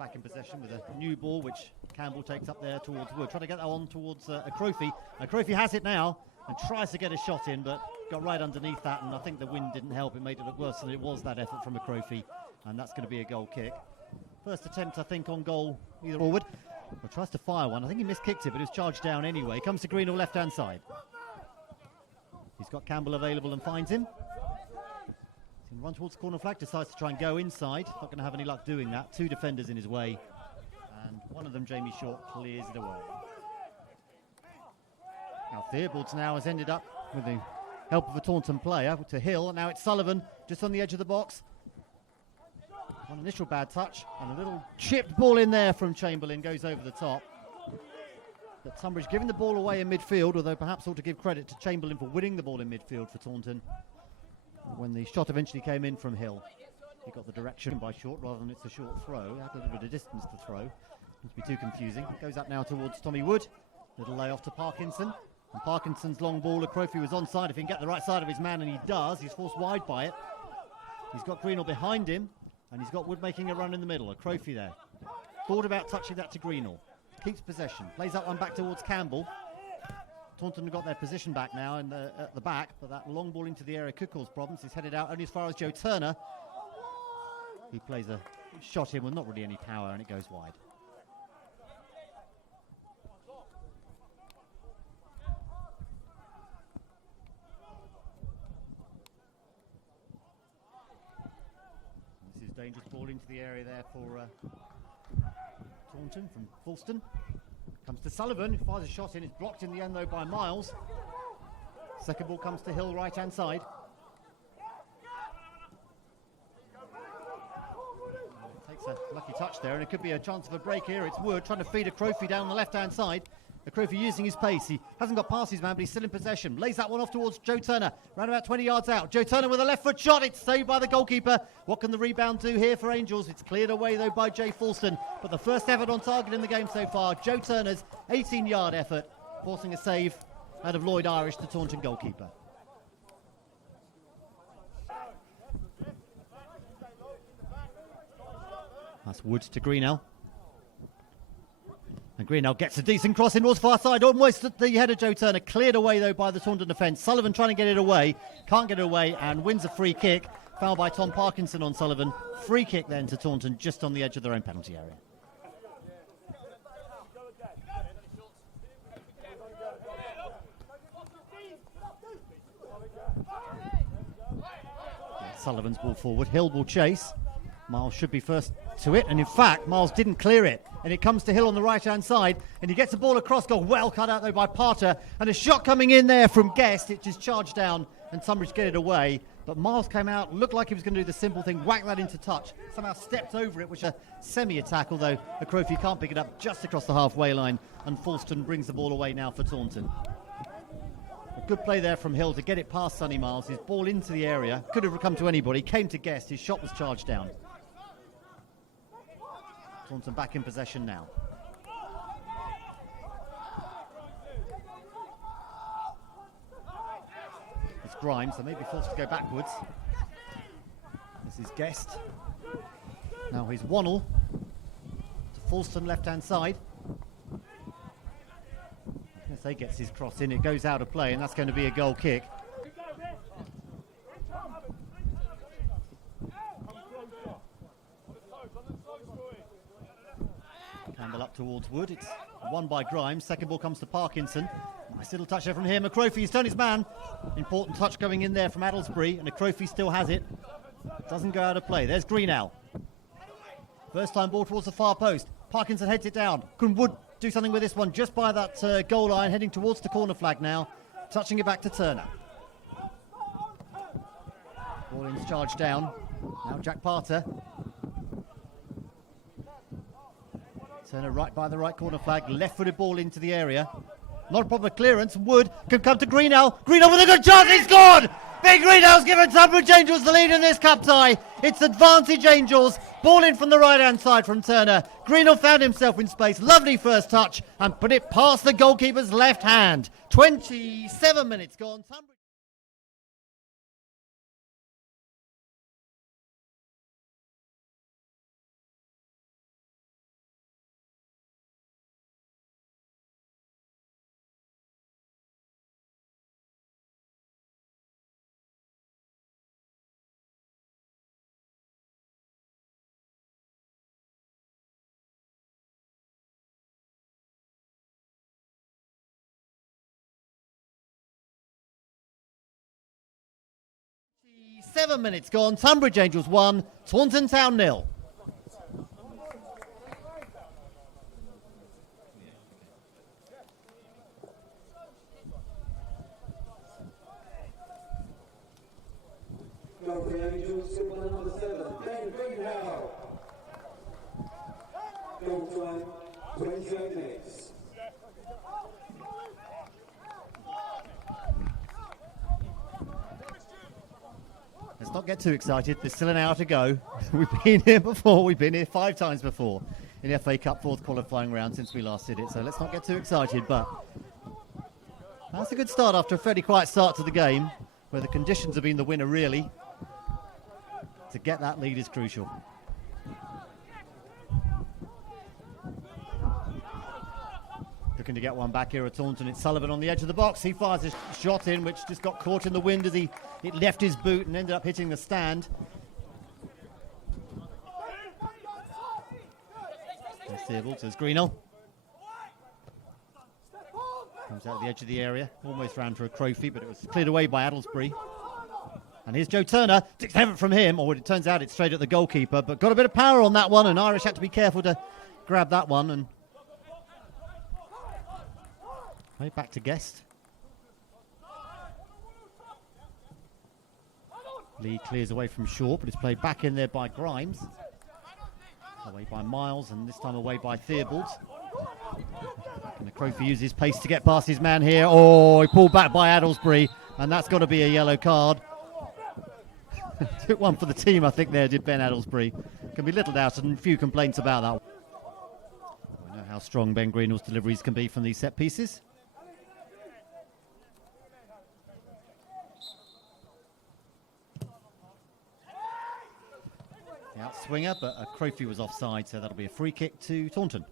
back in possession with a new ball, which Campbell takes up there towards Wood. Trying to get that on towards Akrofi. Akrofi has it now and tries to get a shot in, but got right underneath that, and I think the wind didn't help. It made it look worse than it was, that effort from Akrofi, and that's going to be a goal kick. First attempt, I think, on goal, either forward. Or tries to fire one. I think he miskicked it, but it was charged down anyway. Comes to Greenall, left-hand side. He's got Campbell available and finds him. He's going to run towards the corner flag, decides to try and go inside. Not going to have any luck doing that. Two defenders in his way, and one of them, Jamie Short, clears it away. Now Theobald's now has ended up with the help of a Taunton player to Hill. Now it's Sullivan just on the edge of the box. One initial bad touch and a little chipped ball in there from Chamberlain, goes over the top. But Tonbridge giving the ball away in midfield, although perhaps ought to give credit to Chamberlain for winning the ball in midfield for Taunton. When the shot eventually came in from Hill, he got the direction by Short rather than it's a short throw. He had a little bit of distance to throw. Seems to be too confusing. Goes up now towards Tommy Wood. Little lay off to Parkinson. And Parkinson's long ball, Akrofi was onside. If he can get the right side of his man, and he does, he's forced wide by it. He's got Greenall behind him, and he's got Wood making a run in the middle. Akrofi there. Thought about touching that to Greenall. Keeps possession. Plays that one back towards Campbell. Taunton have got their position back now at the back, but that long ball into the area could cause problems. He's headed out only as far as Joe Turner. He plays a shot in with not really any power, and it goes wide. This is dangerous ball into the area there for Taunton from Fulston. Comes to Sullivan, who fires a shot in. It's blocked in the end though by Miles. Second ball comes to Hill, right hand side. Takes a lucky touch there, and it could be a chance of a break here. It's Wood trying to feed Akrofi down the left hand side. Akrofi using his pace. He hasn't got past his man, but he's still in possession. Lays that one off towards Joe Turner, round about 20 yards out. Joe Turner with a left foot shot. It's saved by the goalkeeper. What can the rebound do here for Angels? It's cleared away though by Jay Fulston. But the first effort on target in the game so far, Joe Turner's 18-yard effort, forcing a save out of Lloyd Irish, the Taunton goalkeeper. That's Wood to Greenall. And Greenall gets a decent cross in towards far side, almost at the head of Joe Turner. Cleared away though by the Taunton defence. Sullivan trying to get it away, can't get it away, and wins a free kick. Foul by Tom Parkinson on Sullivan. Free kick then to Taunton, just on the edge of their own penalty area. Sullivan's ball forward. Hill will chase. Miles should be first to it, and in fact Miles didn't clear it, and it comes to Hill on the right hand side, and he gets the ball across goal. Well cut out though by Parter, and a shot coming in there from Guest. It just charged down and Tonbridge get it away, but Miles came out, looked like he was going to do the simple thing, whack that into touch, somehow stepped over it, which is a semi-attack, although Akrofi can't pick it up just across the halfway line, and Fulston brings the ball away now for Taunton. A good play there from Hill to get it past Sonny Miles. His ball into the area, could have come to anybody, came to Guest, his shot was charged down. Taunton back in possession now. It's Grimes, so maybe forced to go backwards. This is Guest. Now he's Wannell to Fulston, left hand side. As he gets his cross in, it goes out of play, and that's going to be a goal kick. Campbell up towards Wood. It's won by Grimes. Second ball comes to Parkinson. Nice little touch there from him. Akrofi's turned his man. Important touch going in there from Addlesbury, and Akrofi still has it. Doesn't go out of play. There's Greenall. First time ball towards the far post. Parkinson heads it down. Can Wood do something with this one just by that goal line, heading towards the corner flag now. Touching it back to Turner. Ball in's charged down. Now Jack Parter. Turner right by the right corner flag, left-footed ball into the area. Not a proper clearance. Wood can come to Greenall. Greenall with a good chance, he scored! Big Greenall's given Tonbridge Angels the lead in this cup tie. It's advantage Angels. Ball in from the right-hand side from Turner. Greenall found himself in space. Lovely first touch and put it past the goalkeeper's left hand. 27 minutes gone. 7 minutes gone. Tonbridge Angels 1, Taunton Town 0. Go for the Angels, super number 7, Ben Greenhow. Goal time, 28 minutes. Let's not get too excited. There's still an hour to go. We've been here before. We've been here 5 times before in the FA Cup 4th qualifying round since we last did it. So let's not get too excited. But that's a good start after a fairly quiet start to the game, where the conditions have been the winner, really. To get that lead is crucial. Looking to get one back here at Taunton. It's Sullivan on the edge of the box. He fires a shot in, which just got caught in the wind as it left his boot and ended up hitting the stand. There's Theobald, there's Greenhill. Comes out the edge of the area, almost ran for a trophy, but it was cleared away by Addlesbury. And here's Joe Turner, 6th effort from him, or it turns out it's straight at the goalkeeper, but got a bit of power on that one, and Irish had to be careful to grab that one. And right back to Guest. Lee clears away from Shaw, but it's played back in there by Grimes. Away by Miles, and this time away by Theobald. And the Crowford uses his pace to get past his man here. Oh, he pulled back by Addlesbury, and that's got to be a yellow card. Took one for the team, I think, there, did Ben Addlesbury. Can be little doubt and few complaints about that. We know how strong Ben Greenhill's deliveries can be from these set pieces. The out swinger, but a Crowford was offside, so that'll be a free kick to Taunton.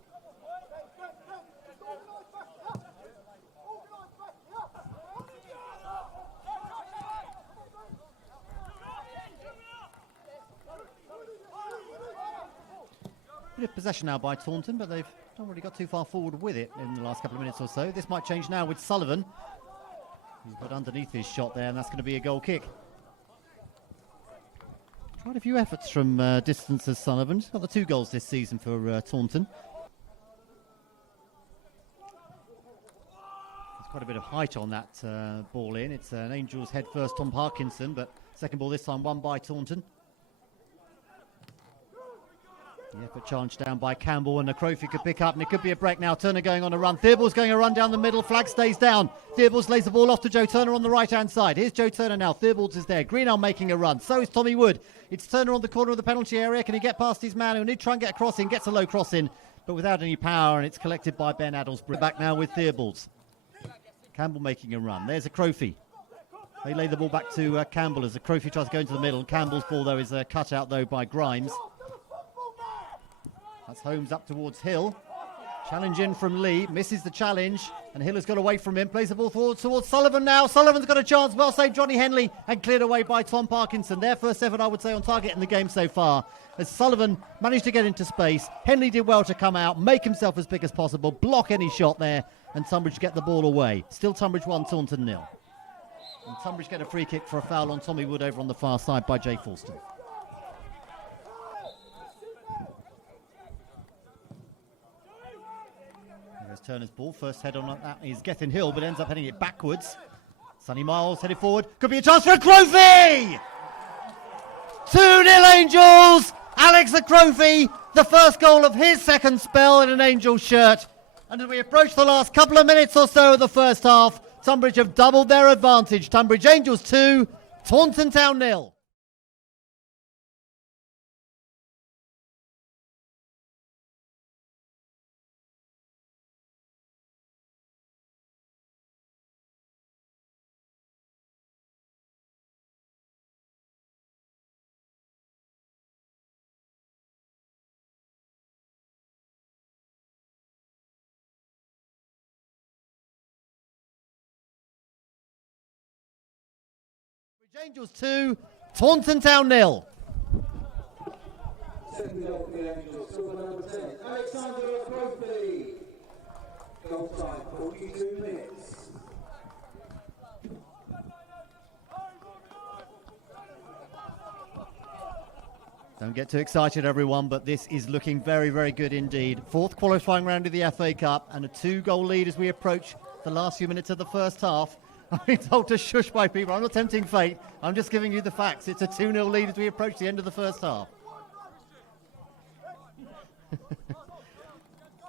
Bit of possession now by Taunton, but they've not really got too far forward with it in the last couple of minutes or so. This might change now with Sullivan. He's got underneath his shot there, and that's going to be a goal kick. Tried a few efforts from distance as Sullivan. He's got the 2 goals this season for Taunton. There's quite a bit of height on that ball in. It's an Angels head first, Tom Parkinson, but second ball this time won by Taunton. The effort charged down by Campbell, and the Crowford could pick up, and it could be a break now. Turner going on a run. Theobald's going a run down the middle. Flag stays down. Theobald lays the ball off to Joe Turner on the right-hand side. Here's Joe Turner now. Theobald's is there. Greenhill making a run. So is Tommy Wood. It's Turner on the corner of the penalty area. Can he get past his man? He'll need to try and get a cross in. Gets a low cross in, but without any power, and it's collected by Ben Addlesbury. Back now with Theobald's. Campbell making a run. There's a Crowford. They lay the ball back to Campbell as the Crowford tries to go into the middle. Campbell's ball, though, is cut out, though, by Grimes. That's Holmes up towards Hill. Challenge in from Lee. Misses the challenge. And Hill has got away from him. Plays the ball forward towards Sullivan now. Sullivan's got a chance. Well saved, Johnny Henley. And cleared away by Tom Parkinson. Their first effort, I would say, on target in the game so far. As Sullivan managed to get into space. Henley did well to come out. Make himself as big as possible. Block any shot there. And Tonbridge get the ball away. Still Tonbridge 1, Taunton 0. And Tonbridge get a free kick for a foul on Tommy Wood over on the far side by Jay Falston. There's Turner's ball. First head on that is Gethin Hill, but ends up heading it backwards. Sonny Miles headed forward. Could be a chance for a Crowford! 2-0 Angels! Alex Crowford, the first goal of his second spell in an Angels shirt. And as we approach the last couple of minutes or so of the first half, Tonbridge have doubled their advantage. Tonbridge Angels 2, Taunton Town 0. Angels 2, Taunton Town 0. Second goal for the Angels, silver number 10, Alexander Crowford. Goal time, 42 minutes. Don't get too excited, everyone, but this is looking very, very good indeed. Fourth qualifying round of the FA Cup and a 2-goal lead as we approach the last few minutes of the first half. I've been told to shush by people. I'm not tempting fate. I'm just giving you the facts. It's a 2-0 lead as we approach the end of the first half.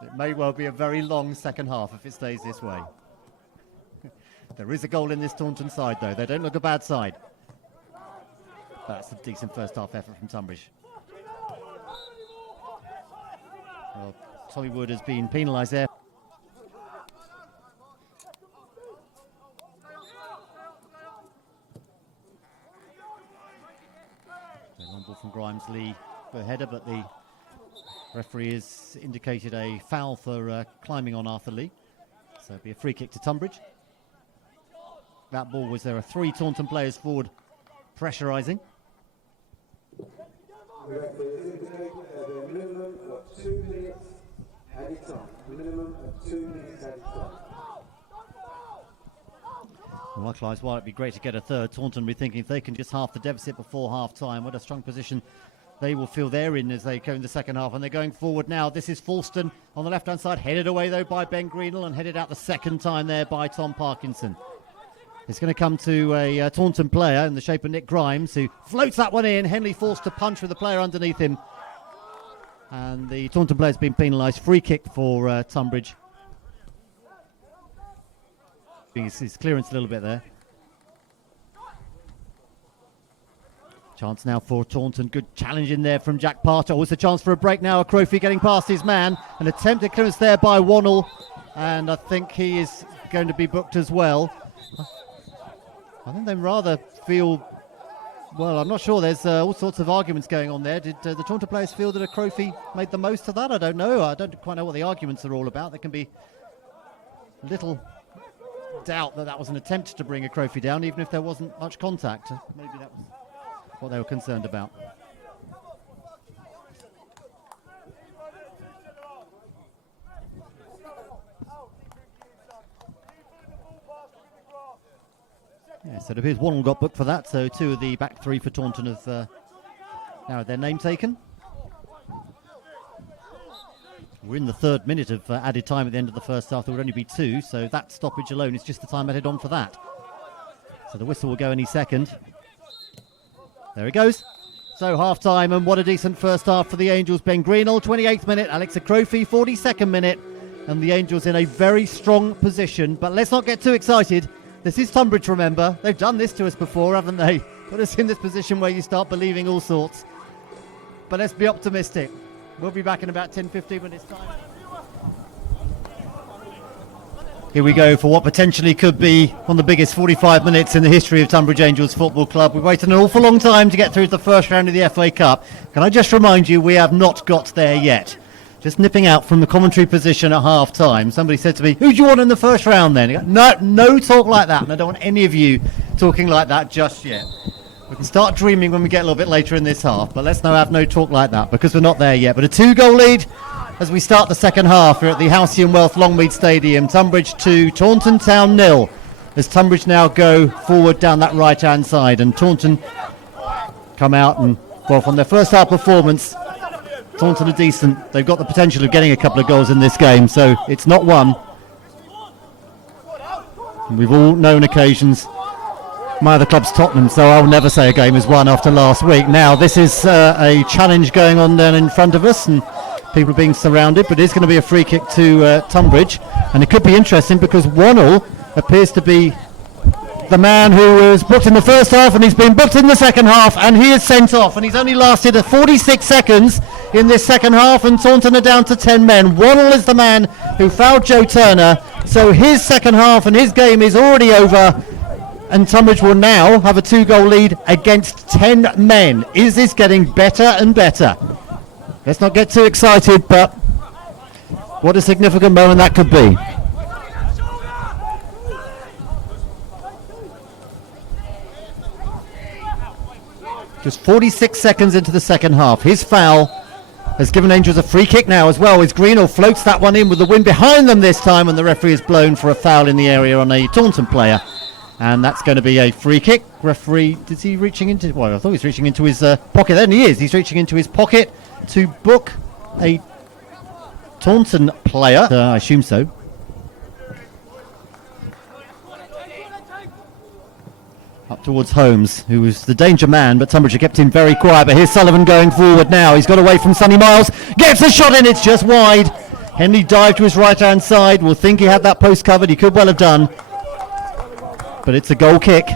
It may well be a very long second half if it stays this way. There is a goal in this Taunton side, though. They don't look a bad side. That's a decent first half effort from Tonbridge. Well, Tommy Wood has been penalised there. So long ball from Grimes Lee for the header, but the referee has indicated a foul for climbing on Arthur Lee. So it'll be a free kick to Tonbridge. That ball was there are 3 Taunton players forward pressurising. Minimum of 2 minutes added time. Minimum of 2 minutes added time. Well, likewise, while it'd be great to get a third, Taunton will be thinking if they can just half the deficit before half-time, what a strong position they will feel they're in as they go in the second half. And they're going forward now. This is Falston on the left-hand side, headed away, though, by Ben Greenall and headed out the second time there by Tom Parkinson. It's going to come to a Taunton player in the shape of Nick Grimes, who floats that one in. Henley forced to punch with the player underneath him. And the Taunton player's been penalised. Free kick for Tonbridge. His clearance a little bit there. Chance now for Taunton. Good challenge in there from Jack Parter. Always a chance for a break now. Akrofi getting past his man. An attempted clearance there by Wannell. And I think he is going to be booked as well. I think they rather feel... Well, I'm not sure. There's all sorts of arguments going on there. Did the Taunton players feel that Akrofi made the most of that? I don't know. I don't quite know what the arguments are all about. There can be little doubt that that was an attempt to bring Akrofi down, even if there wasn't much contact. Maybe that was what they were concerned about. Yeah, so it appears Wannell got booked for that, so 2 of the back 3 for Taunton have now had their name taken. We're in the 3rd minute of added time at the end of the first half. There would only be 2, so that stoppage alone is just the time added on for that. So the whistle will go any second. There it goes. So half-time, and what a decent first half for the Angels. Ben Greenall, 28th minute. Alex Akrofi, 42nd minute. And the Angels in a very strong position. But let's not get too excited. This is Tonbridge, remember. They've done this to us before, haven't they? Put us in this position where you start believing all sorts. But let's be optimistic. We'll be back in about 10-15 minutes' time. Here we go for what potentially could be one of the biggest 45 minutes in the history of Tonbridge Angels Football Club. We've waited an awful long time to get through the first round of the FA Cup. Can I just remind you, we have not got there yet. Just nipping out from the commentary position at half-time. Somebody said to me, who do you want in the first round then? No talk like that, and I don't want any of you talking like that just yet. We can start dreaming when we get a little bit later in this half, but let's now have no talk like that because we're not there yet. But a 2-goal lead as we start the second half here at the Halcyon Wealth Longmead Stadium. Tonbridge 2, Taunton Town 0. As Tonbridge now go forward down that right-hand side, and Taunton come out and, well, from their first half performance, Taunton are decent. They've got the potential of getting a couple of goals in this game, so it's not one. And we've all known occasions. My other club's Tottenham, so I'll never say a game is won after last week. Now, this is a challenge going on down in front of us, and people are being surrounded, but it is going to be a free kick to Tonbridge. And it could be interesting because Wannell appears to be the man who was booked in the first half, and he's been booked in the second half, and he is sent off, and he's only lasted 46 seconds in this second half, and Taunton are down to 10 men. Wannell is the man who fouled Joe Turner, so his second half and his game is already over, and Tonbridge will now have a 2-goal lead against 10 men. Is this getting better and better? Let's not get too excited, but what a significant moment that could be. Just 46 seconds into the second half. His foul has given Angels a free kick now as well, as Greenall floats that one in with the wind behind them this time, and the referee is blown for a foul in the area on a Taunton player. And that's going to be a free kick. Referee, is he reaching into... Well, I thought he was reaching into his pocket. Then he is. He's reaching into his pocket to book a Taunton player. I assume so. Up towards Holmes, who was the danger man, but Tonbridge kept him very quiet. But here's Sullivan going forward now. He's got away from Sonny Miles. Gets a shot in. It's just wide. Henley dived to his right-hand side. Will think he had that post covered. He could well have done. But it's a goal kick.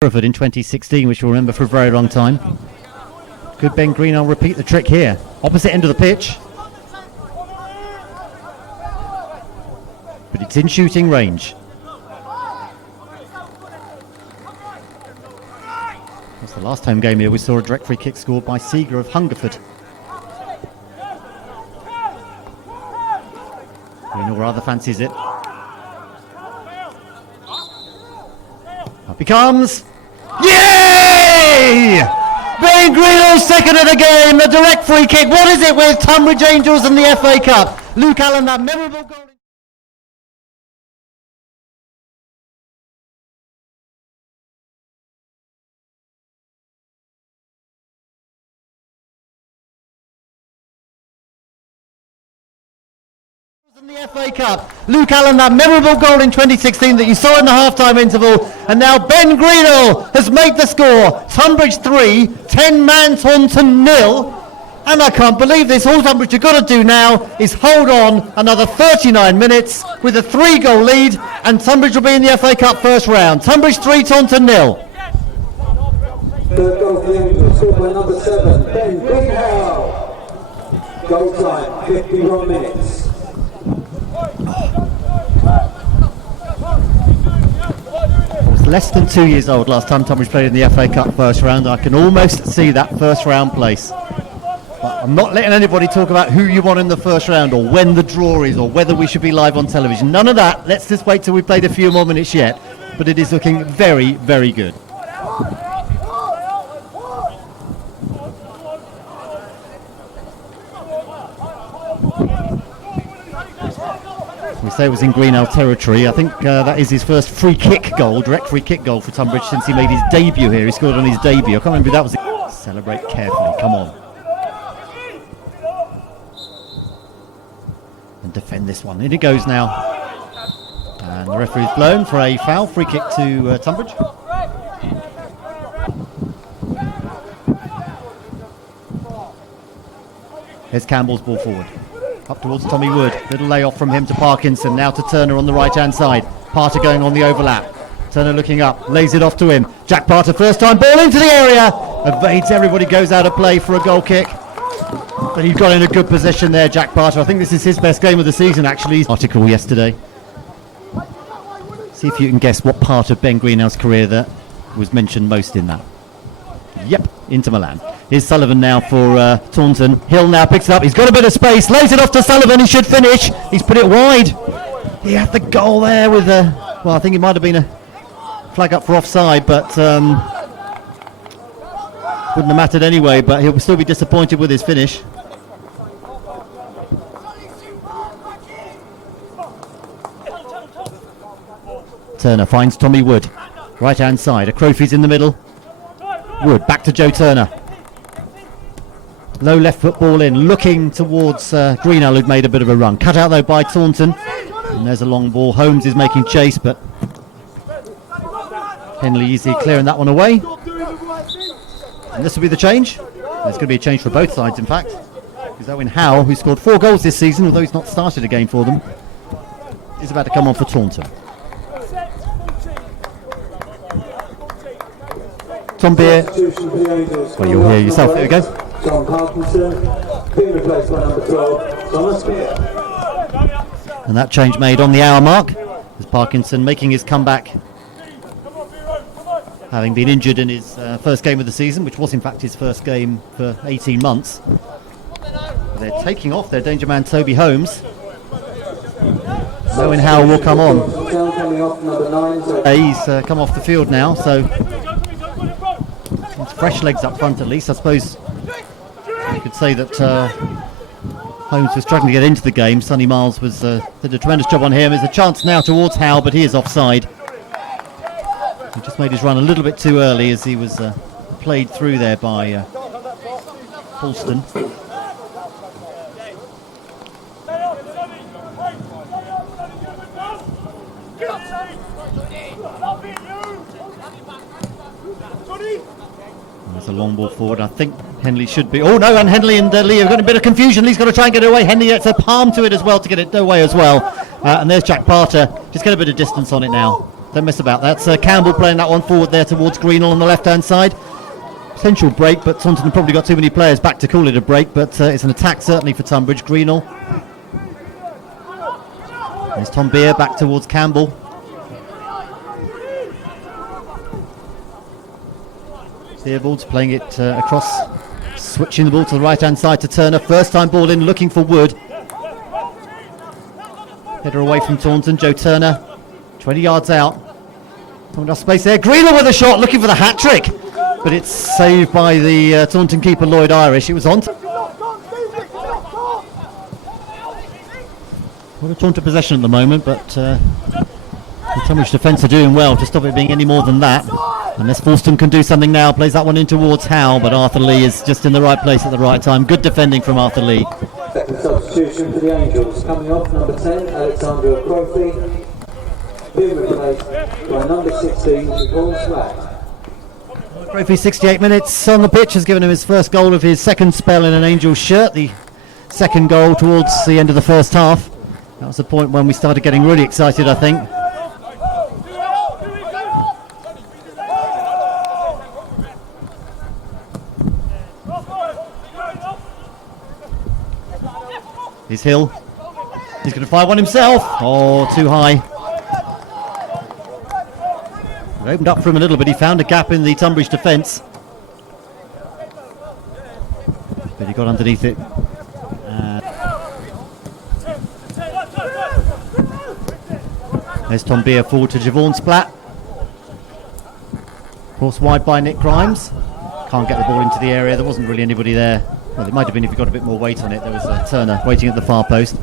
In 2016, which we'll remember for a very long time. Could Ben Greenall repeat the trick here? Opposite end of the pitch. But it's in shooting range. That's the last home game here. We saw a direct free kick scored by Seeger of Hungerford. Greenall rather fancies it. Up he comes. Yay! Ben Greenall second of the game, the direct free kick. What is it with Tonbridge Angels and the FA Cup? Luke Allen, that memorable goal. In the FA Cup, Luke Allen, that memorable goal in 2016 that you saw in the half-time interval, and now Ben Greenall has made the score. Tonbridge 3, 10-man Taunton 0, and I can't believe this. All Tonbridge have got to do now is hold on another 39 minutes with a 3-goal lead, and Tonbridge will be in the FA Cup first round. Tonbridge 3, Taunton 0. Third goal for the Angels, scored by number 7, Ben Greenall. Goal time, 51 minutes. I was less than 2 years old last time Tonbridge played in the FA Cup first round. I can almost see that first round place. But I'm not letting anybody talk about who you want in the first round or when the draw is or whether we should be live on television. None of that. Let's just wait till we've played a few more minutes yet. But it is looking very, very good. We say it was in Greenall territory. I think that is his first free kick goal, direct free kick goal for Tonbridge since he made his debut here. He scored on his debut. I can't remember if that was it. Celebrate carefully, come on. And defend this one. In it goes now. And the referee's blown for a foul. Free kick to Tonbridge. Here's Campbell's ball forward. Up towards Tommy Wood. Little layoff from him to Parkinson. Now to Turner on the right-hand side. Parter going on the overlap. Turner looking up. Lays it off to him. Jack Parter, first time ball into the area. Evades everybody, goes out of play for a goal kick. But he got in a good position there, Jack Parter. I think this is his best game of the season, actually. Article yesterday. See if you can guess what part of Ben Greenall's career that was mentioned most in that. Yep, Inter Milan. Here's Sullivan now for Taunton. Hill now picks it up. He's got a bit of space. Lays it off to Sullivan. He should finish. He's put it wide. He had the goal there with a... Well, I think it might have been a flag up for offside, but wouldn't have mattered anyway, but he'll still be disappointed with his finish. Turner finds Tommy Wood. Right-hand side. Akrofi's in the middle. Wood back to Joe Turner. Low left foot ball in, looking towards Greenall, who'd made a bit of a run. Cut out though by Taunton. And there's a long ball. Holmes is making chase, but Henley easily clearing that one away. And this will be the change. There's going to be a change for both sides, in fact. Because Owen Howe, who scored 4 goals this season, although he's not started a game for them, is about to come on for Taunton. Tom Beer. Well, you'll hear yourself. There we go. John Parkinson, being replaced by number 12, Thomas Beer. And that change made on the hour mark as Parkinson making his comeback. having been injured in his first game of the season, which was in fact his first game for 18 months. They're taking off their danger man Toby Holmes. Owen Howell will come on. He's come off the field now, so it's fresh legs up front at least. I suppose you could say that Holmes was struggling to get into the game. Sonny Miles was did a tremendous job on him. There's a chance now towards Howell, but he is offside. He just made his run a little bit too early as he was played through there by Paulston. There's a long ball forward. I think Henley should be. Oh no, and Henley and Lee have got a bit of confusion. Lee's got to try and get it away. Henley gets a palm to it as well to get it away as well. And there's Jack Parter. Just get a bit of distance on it now. Don't mess about that. That's Campbell playing that one forward there towards Greenall on the left-hand side. Potential break, but Taunton have probably got too many players back to call it a break. But it's an attack certainly for Tonbridge. Greenall. There's Tom Beer back towards Campbell. Theobald's playing it across, switching the ball to the right-hand side to Turner. First time ball in, looking for Wood. Header away from Taunton. Joe Turner, 20 yards out. Not enough space there. Greenall with a shot, looking for the hat-trick. But it's saved by the Taunton keeper, Lloyd Irish. It was on. What a Taunton possession at the moment, but the Tonbridge defence are doing well to stop it being any more than that. Unless Falston can do something now, plays that one in towards Howe, but Arthur Lee is just in the right place at the right time. Good defending from Arthur Lee. Second substitution for the Angels. Coming off, number 10, Alexandra Brophy. Being replaced by number 16, Paul Slack. Brophy, 68 minutes on the pitch, has given him his first goal of his second spell in an Angels shirt. The second goal towards the end of the first half. That was the point when we started getting really excited, I think. Here's Hill. He's going to fire one himself. Oh, too high. It opened up for him a little bit. He found a gap in the Tonbridge defence. But he got underneath it. There's Tom Beer forward to Javon Splatt. Of course, wide by Nick Grimes. Can't get the ball into the area. There wasn't really anybody there. Well, it might have been if he got a bit more weight on it. There was Turner waiting at the far post.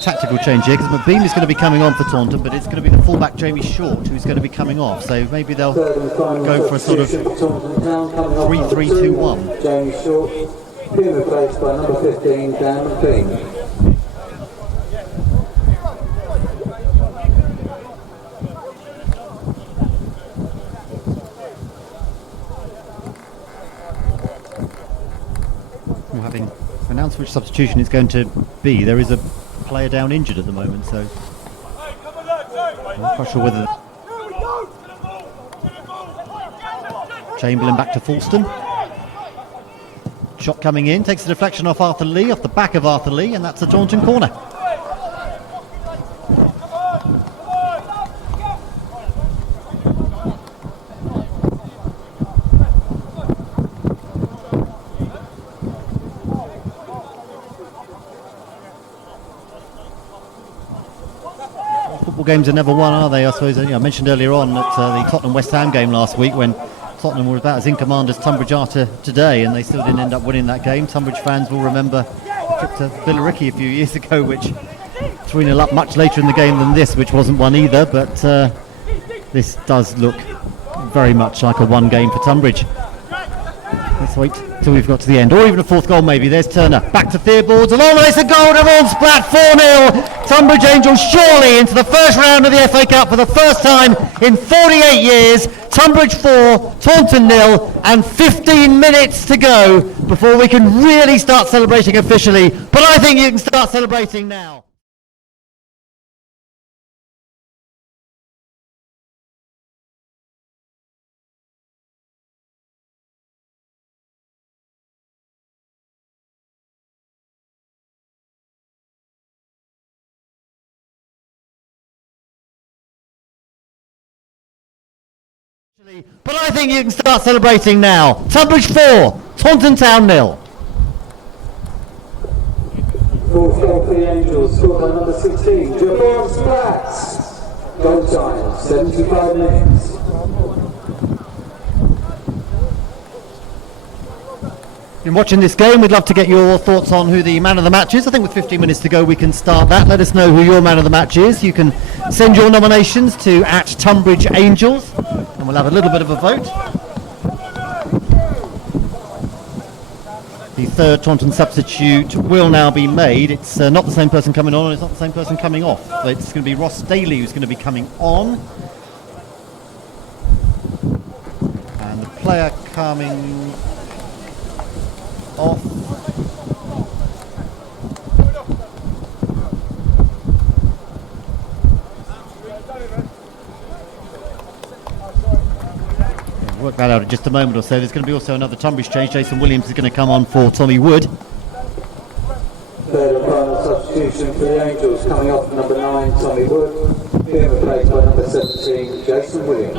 Tactical change here because McBean is going to be coming on for Taunton, but it's going to be the fullback Jamie Short who's going to be coming off. So maybe they'll go for a sort of 3-3-2-1. Jamie Short, being replaced by number 15, Dan McBean. Having announced which substitution it's going to be, there is a player down injured at the moment, so I'm not quite sure whether. Chamberlain back to Falston. Shot coming in, takes the deflection off Arthur Lee, off the back of Arthur Lee, and that's a Taunton corner. Games are never won, are they? I suppose. I mentioned earlier on at the Tottenham West Ham game last week when Tottenham were about as in command as Tonbridge are today, and they still didn't end up winning that game. Tonbridge fans will remember a trip to Billericay a few years ago, which 3-0 up much later in the game than this, which wasn't one either. But this does look very much like a one game for Tonbridge. Let's wait till we've got to the end, or even a fourth goal maybe. There's Turner, back to Theobald's, along the race, a goal, Devon Splat, 4-0. Tonbridge Angels surely into the first round of the FA Cup for the first time in 48 years. Tonbridge 4, Taunton 0, and 15 minutes to go before we can really start celebrating officially. But I think you can start celebrating now. But I think you can start celebrating now. Tonbridge 4, Taunton Town 0. Fourth goal for the Angels, scored by number 16, Javon Splatz. Goal time, 75 minutes. In watching this game, we'd love to get your thoughts on who the man of the match is. I think with 15 minutes to go, we can start that. Let us know who your man of the match is. You can send your nominations to @Tonbridge Angels, and we'll have a little bit of a vote. The third Taunton substitute will now be made. It's not the same person coming on, and it's not the same person coming off. So it's going to be Ross Daly who's going to be coming on. And the player coming off. We'll work that out in just a moment or so. There's going to be also another Tonbridge change. Jason Williams is going to come on for Tommy Wood. Third and final substitution for the Angels, coming off number 9, Tommy Wood, being replaced by number 17, Jason Williams.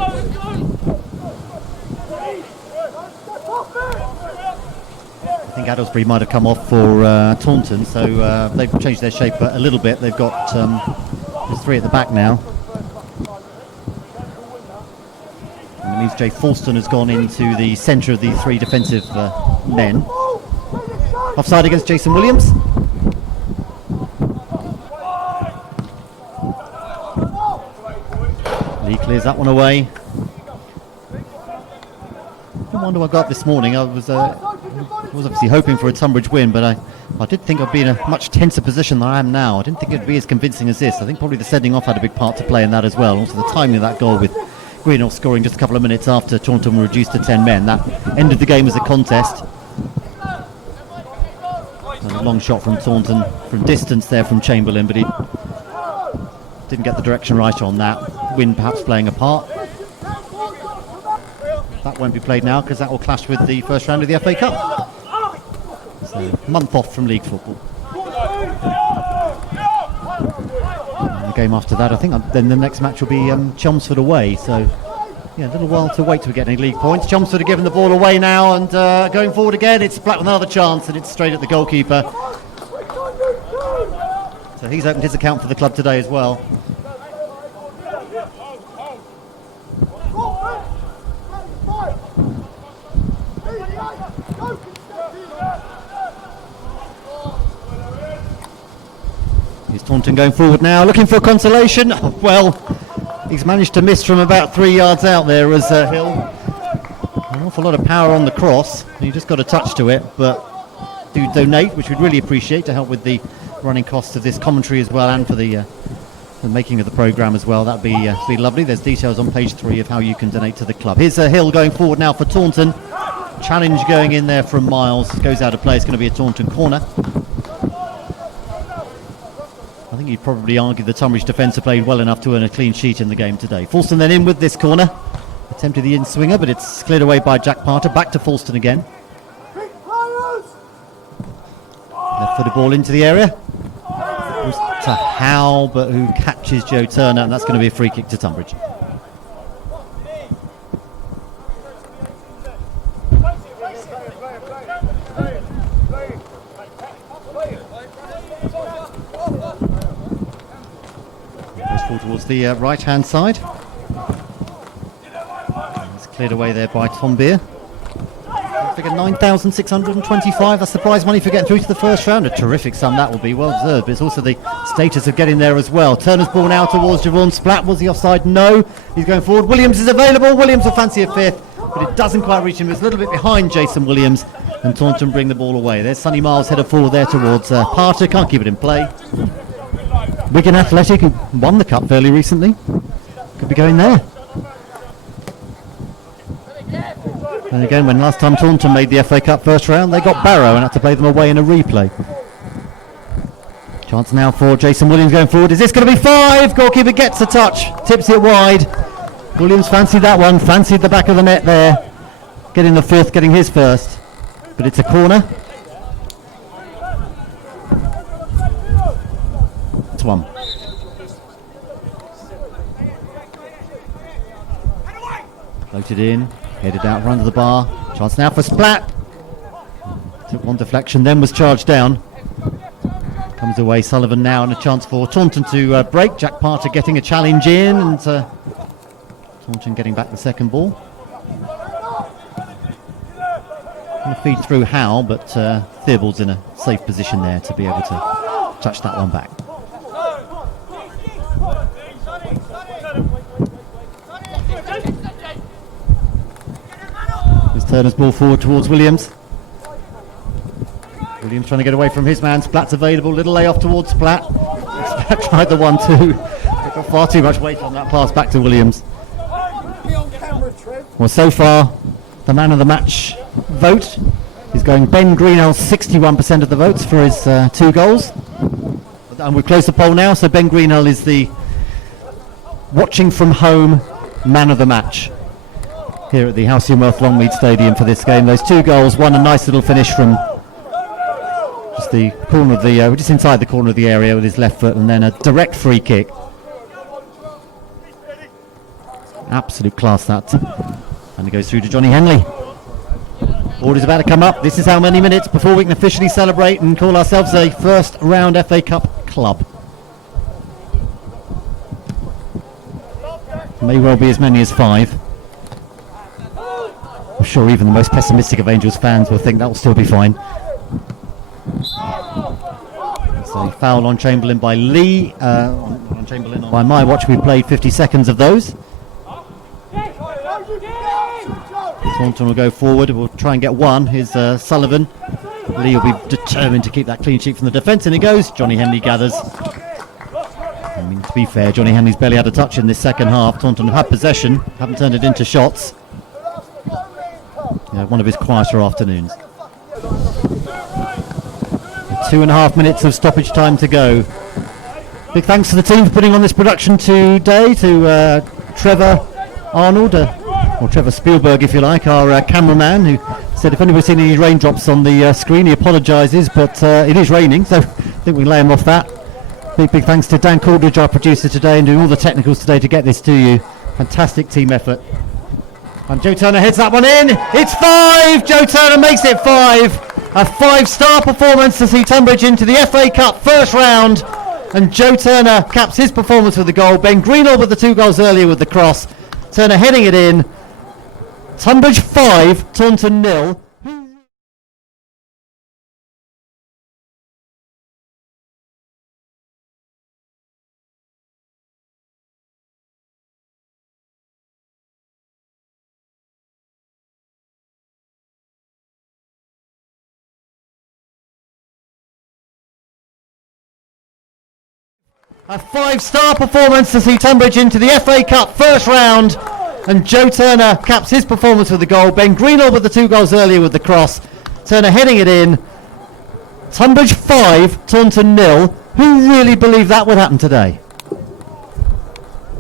I think Addlesbury might have come off for Taunton, so they've changed their shape a little bit. They've got there's 3 at the back now. And it means Jay Falston has gone into the centre of the 3 defensive men. Offside against Jason Williams. Lee clears that one away. I wonder what I got this morning. I was obviously hoping for a Tonbridge win, but I did think I'd be in a much tenser position than I am now. I didn't think it'd be as convincing as this. I think probably the sending off had a big part to play in that as well. Also the timing of that goal with Greenall scoring just a couple of minutes after Taunton were reduced to 10 men. That ended the game as a contest. And a long shot from Taunton from distance there from Chamberlain, but he didn't get the direction right on that. Wind perhaps playing a part. That won't be played now because that will clash with the first round of the FA Cup. So a month off from league football. And the game after that, I think then the next match will be Chelmsford away. So yeah, a little while to wait till we get any league points. Chelmsford are giving the ball away now and going forward again. It's Black with another chance and it's straight at the goalkeeper. So he's opened his account for the club today as well. Here's Taunton going forward now, looking for consolation. Oh, well, he's managed to miss from about 3 yards out there as Hill. An awful lot of power on the cross. You just got a touch to it, but do donate, which we'd really appreciate to help with the running costs of this commentary as well, and for the making of the programme as well. That'd be lovely. There's details on page 3 of how you can donate to the club. Here's Hill going forward now for Taunton. Challenge going in there from Miles. Goes out of play. It's going to be a Taunton corner. I think you'd probably argue the Tonbridge defence played well enough to earn a clean sheet in the game today. Falston then in with this corner. Attempted the in-swinger, but it's cleared away by Jack Parter. Back to Falston again. Left-footed ball into the area. To Howe, but who catches Joe Turner, and that's going to be a free kick to Tonbridge. Goes towards the right-hand side. It's cleared away there by Tom Beer. Figure 9,625. That's the prize money for getting through to the first round. A terrific sum that will be, well deserved. But it's also the status of getting there as well. Turner's ball now towards Javon Splat. Was he offside? No. He's going forward. Williams is available. Williams will fancy a fifth, but it doesn't quite reach him. It's a little bit behind Jason Williams, and Taunton bring the ball away. There's Sonny Miles headed forward there towards Parter. Can't keep it in play. Wigan Athletic, who won the cup fairly recently, could be going there. And again, when last time Taunton made the FA Cup first round, they got Barrow and had to play them away in a replay. Chance now for Jason Williams going forward. Is this going to be 5? Goalkeeper gets a touch, tips it wide. Williams fancied that one, fancied the back of the net there. Getting the fifth, getting his first. But it's a corner. It's one. Floated in, headed out from under the bar. Chance now for Splat. Took one deflection, then was charged down. Comes away Sullivan now, and a chance for Taunton to break. Jack Parter getting a challenge in, and Taunton getting back the second ball. Going to feed through Howe, but Theobald's in a safe position there to be able to touch that one back. Here's Turner's ball forward towards Williams. Williams trying to get away from his man. Splat's available. Little layoff towards Splat. Splat tried the 1-2. It got far too much weight on that pass back to Williams. Well, so far, the man of the match vote is going Ben Greenhill, 61% of the votes for his 2 goals. And we've closed the poll now, so Ben Greenhill is the watching from home man of the match here at the Halcyon Wealth Longmead Stadium for this game. Those 2 goals, one a nice little finish from just the corner of the, just inside the corner of the area with his left foot, and then a direct free kick. Absolute class that. And it goes through to Johnny Henley. Order's about to come up. This is how many minutes before we can officially celebrate and call ourselves a first round FA Cup club. May well be as many as 5. I'm sure even the most pessimistic of Angels fans will think that will still be fine. So foul on Chamberlain by Lee. On Chamberlain by my watch, we played 50 seconds of those. Taunton will go forward. We'll try and get one. Here's Sullivan. Lee will be determined to keep that clean sheet from the defence, and it goes. Johnny Henley gathers. I mean, to be fair, Johnny Henley's barely had a touch in this second half. Taunton have had possession, haven't turned it into shots. Yeah, one of his quieter afternoons. 2.5 minutes of stoppage time to go. Big thanks to the team for putting on this production today, to Trevor Arnold, or Trevor Spielberg if you like, our cameraman, who said if anybody's seen any raindrops on the screen, he apologises, but it is raining, so I think we lay him off that. Big thanks to Dan Coldridge, our producer today, and doing all the technicals today to get this to you. Fantastic team effort. And Joe Turner heads that one in. It's 5! Joe Turner makes it 5. A 5-star performance to see Tonbridge into the FA Cup first round. And Joe Turner caps his performance with the goal. Ben Greenhill with the 2 goals earlier with the cross. Turner heading it in. Tonbridge 5, Taunton 0. A 5-star performance to see Tonbridge into the FA Cup first round. And Joe Turner caps his performance with the goal. Ben Greenhill with the 2 goals earlier with the cross. Turner heading it in. Tonbridge 5, Taunton 0. Who really believed that would happen today?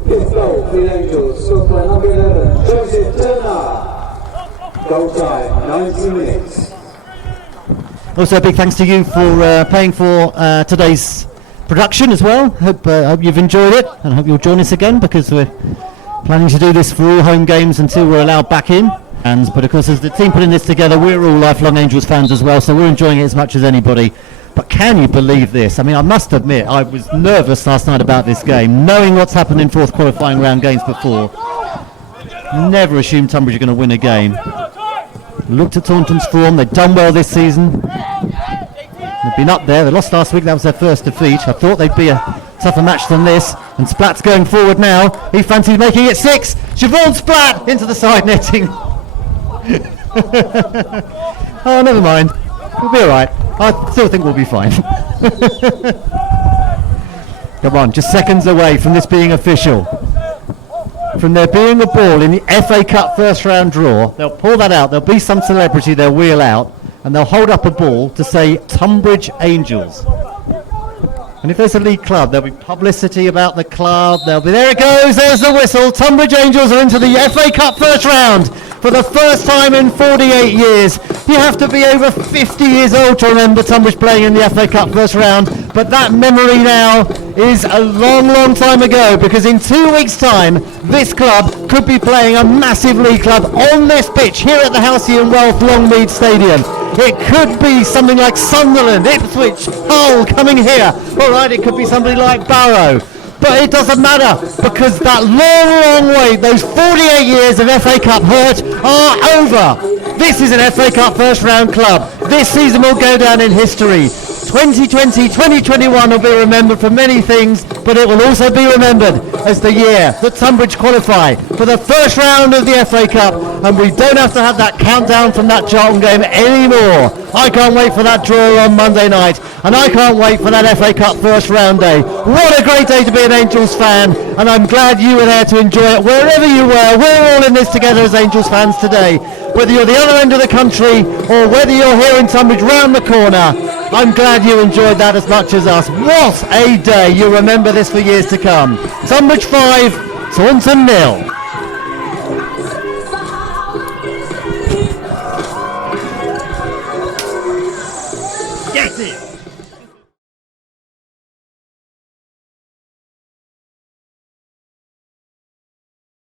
5th goal for the Angels, scored by number 11, Joseph Turner. Goal time, 90 minutes. Also a big thanks to you for paying for today's production as well. Hope you've enjoyed it, and hope you'll join us again, because we're planning to do this for all home games until we're allowed back in. But of course, as the team putting this together, we're all lifelong Angels fans as well, so we're enjoying it as much as anybody. But can you believe this? I mean, I must admit, I was nervous last night about this game, knowing what's happened in 4th qualifying round games before. Never assumed Tonbridge are going to win a game. Looked at Taunton's form, they've done well this season. They've been up there. They lost last week. That was their first defeat. I thought they'd be a tougher match than this. And Splat's going forward now. He fancies making it 6. Siobhan Splat into the side netting. Oh, never mind. We'll be all right. I still think we'll be fine. Come on, just seconds away from this being official. From there being a ball in the FA Cup first round draw. They'll pull that out. There'll be some celebrity they'll wheel out. And they'll hold up a ball to say Tonbridge Angels. And if there's a league club, there'll be publicity about the club. There'll be, there it goes, there's the whistle. Tonbridge Angels are into the FA Cup first round for the first time in 48 years. You have to be over 50 years old to remember Tonbridge playing in the FA Cup first round. But that memory now is a long, long time ago, because in 2 weeks' time, this club could be playing a massive league club on this pitch here at the Halcyon Wealth Longmead Stadium. It could be something like Sunderland, Ipswich, Hull coming here. All right, it could be somebody like Barrow. But it doesn't matter, because that long, long wait, those 48 years of FA Cup hurt are over. This is an FA Cup first round club. This season will go down in history. 2020, 2021 will be remembered for many things, but it will also be remembered as the year that Tonbridge qualify for the first round of the FA Cup, and we don't have to have that countdown from that Taunton game anymore. I can't wait for that draw on Monday night, and I can't wait for that FA Cup first round day. What a great day to be an Angels fan, and I'm glad you were there to enjoy it wherever you were. We're all in this together as Angels fans today. Whether you're the other end of the country or whether you're here in Tonbridge round the corner, I'm glad you enjoyed that as much as us. What a day. You'll remember this for years to come. Tonbridge 5, Taunton 0. Get it!